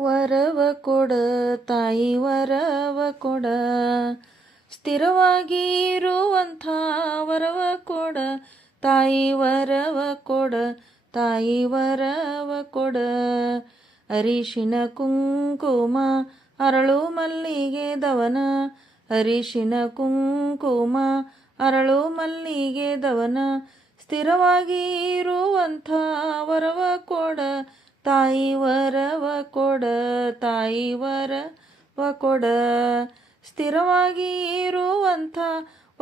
ವರವ ಕೊಡ, ತಾಯಿ ವರವ ಕೊಡ. ಸ್ಥಿರವಾಗಿ ಇರುವಂಥ ವರವ ಕೊಡ, ತಾಯಿ ವರವ ಕೊಡ, ತಾಯಿ ವರವ ಕೊಡ. ಅರಿಶಿನ ಕುಂಕುಮ, ಅರಳು ಮಲ್ಲಿಗೆ ದವನ. ಅರಿಶಿನ ಕುಂಕುಮ, ಅರಳು ಮಲ್ಲಿಗೆ ದವನ. ಸ್ಥಿರವಾಗಿ ಇರುವಂಥ ವರವ ಕೊಡ ತಾಯಿ ವರವ ಕೊಡ ತಾಯಿ ವರವ ಕೊಡ. ಸ್ಥಿರವಾಗಿ ಇರುವಂಥ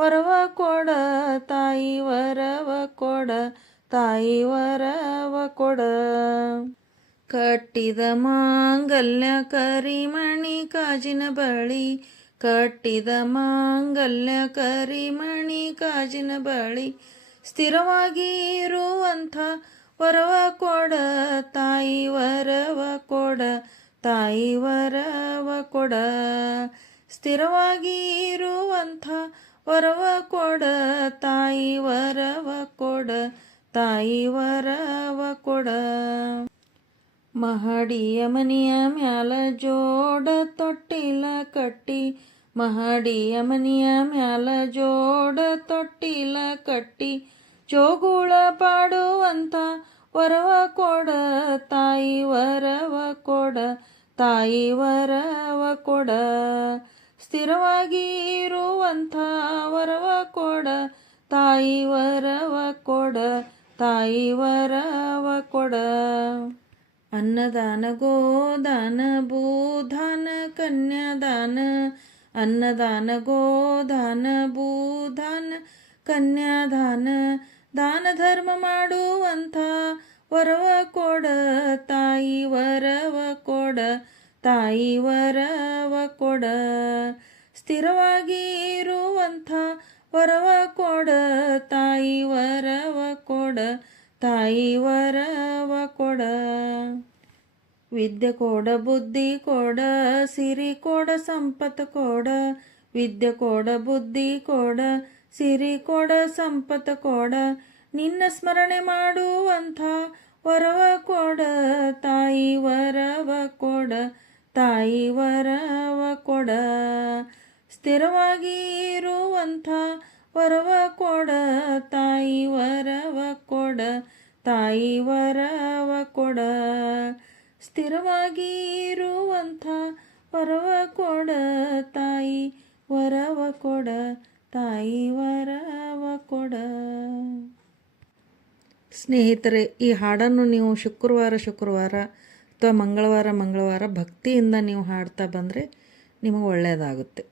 ವರವ ಕೊಡ ತಾಯಿ ವರವ ಕೊಡ ತಾಯಿ ವರವ ಕೊಡ. ಕಟ್ಟಿದ ಮಾಂಗಲ್ಯ ಕರಿಮಣಿ ಕಾಜಿನ ಬಳಿ, ಕಟ್ಟಿದ ಮಾಂಗಲ್ಯ ಕರಿಮಣಿ ಕಾಜಿನ ಬಳಿ, ಸ್ಥಿರವಾಗಿ ಇರುವಂಥ ವರವ ಕೊಡ ತಾಯಿ ವರವ ಕೊಡ, ತಾಯಿ ವರವ ಕೊಡ. ಸ್ಥಿರವಾಗಿ ಇರುವಂಥ ವರವ ಕೊಡ, ತಾಯಿ ವರವ ಕೊಡ, ತಾಯಿ ವರವ ಕೊಡ. ಮಹಡಿಯ ಮನೆಯ ಮ್ಯಾಲ ಜೋಡ ತೊಟ್ಟಿಲ ಕಟ್ಟಿ, ಮಹಡಿಯ ಮನೆಯ ಮ್ಯಾಲ ಜೋಡ ತೊಟ್ಟಿಲ ಕಟ್ಟಿ ಜೋಗುಳ ಪಾಡುವಂತ ವರವ ಕೊಡ ತಾಯಿ, ವರವ ಕೊಡ ತಾಯಿ, ವರವ ಕೊಡ. ಸ್ಥಿರವಾಗಿ ಇರುವಂಥ ವರವ ಕೊಡ ತಾಯಿ, ವರವ ಕೊಡ ತಾಯಿ, ವರವ ಕೊಡ. ಅನ್ನದಾನ ಗೋದಾನ, ಭೂದಾನ, ಕನ್ಯಾದಾನ. ಅನ್ನದಾನ ಗೋದಾನ, ಭೂದಾನ, ಕನ್ಯಾದಾನ. ದಾನ ಧರ್ಮ ಮಾಡುವಂಥ ವರವ ಕೊಡ, ತಾಯಿ ವರವ ಕೊಡ, ತಾಯಿ ವರವ ಕೊಡ. ಸ್ಥಿರವಾಗಿ ಇರುವಂಥ ವರವ ಕೊಡ, ತಾಯಿ ವರವ ಕೊಡ, ತಾಯಿ ವರವ ಕೊಡ. ವಿದ್ಯೆ ಕೊಡ, ಬುದ್ಧಿ ಕೊಡ, ಸಿರಿ ಕೊಡ, ಸಂಪತ್ತು ಕೊಡ. ವಿದ್ಯೆ ಕೊಡ, ಬುದ್ಧಿ ಕೊಡ ಸಿರಿ ಕೊಡ ಸಂಪತ್ತು ಕೊಡ, ನಿನ್ನ ಸ್ಮರಣೆ ಮಾಡುವಂಥ ವರವ ಕೊಡ, ತಾಯಿ ವರವ ಕೊಡ, ತಾಯಿ ವರವ ಕೊಡ. ಸ್ಥಿರವಾಗಿ ಇರುವಂಥ ವರವ ಕೊಡ, ತಾಯಿ ವರವ ಕೊಡ, ತಾಯಿ ವರವ ಕೊಡ. ಸ್ಥಿರವಾಗಿ ಇರುವಂಥ ವರವ ಕೊಡ ಸ್ನೇಹಿತರೆ, ಈ ಹಾಡನ್ನು ನೀವು ಶುಕ್ರವಾರ ಶುಕ್ರವಾರ ಅಥವಾ ಮಂಗಳವಾರ ಮಂಗಳವಾರ ಭಕ್ತಿಯಿಂದ ನೀವು ಹಾಡ್ತಾ ಬಂದರೆ ನಿಮಗೆ ಒಳ್ಳೆಯದಾಗುತ್ತೆ.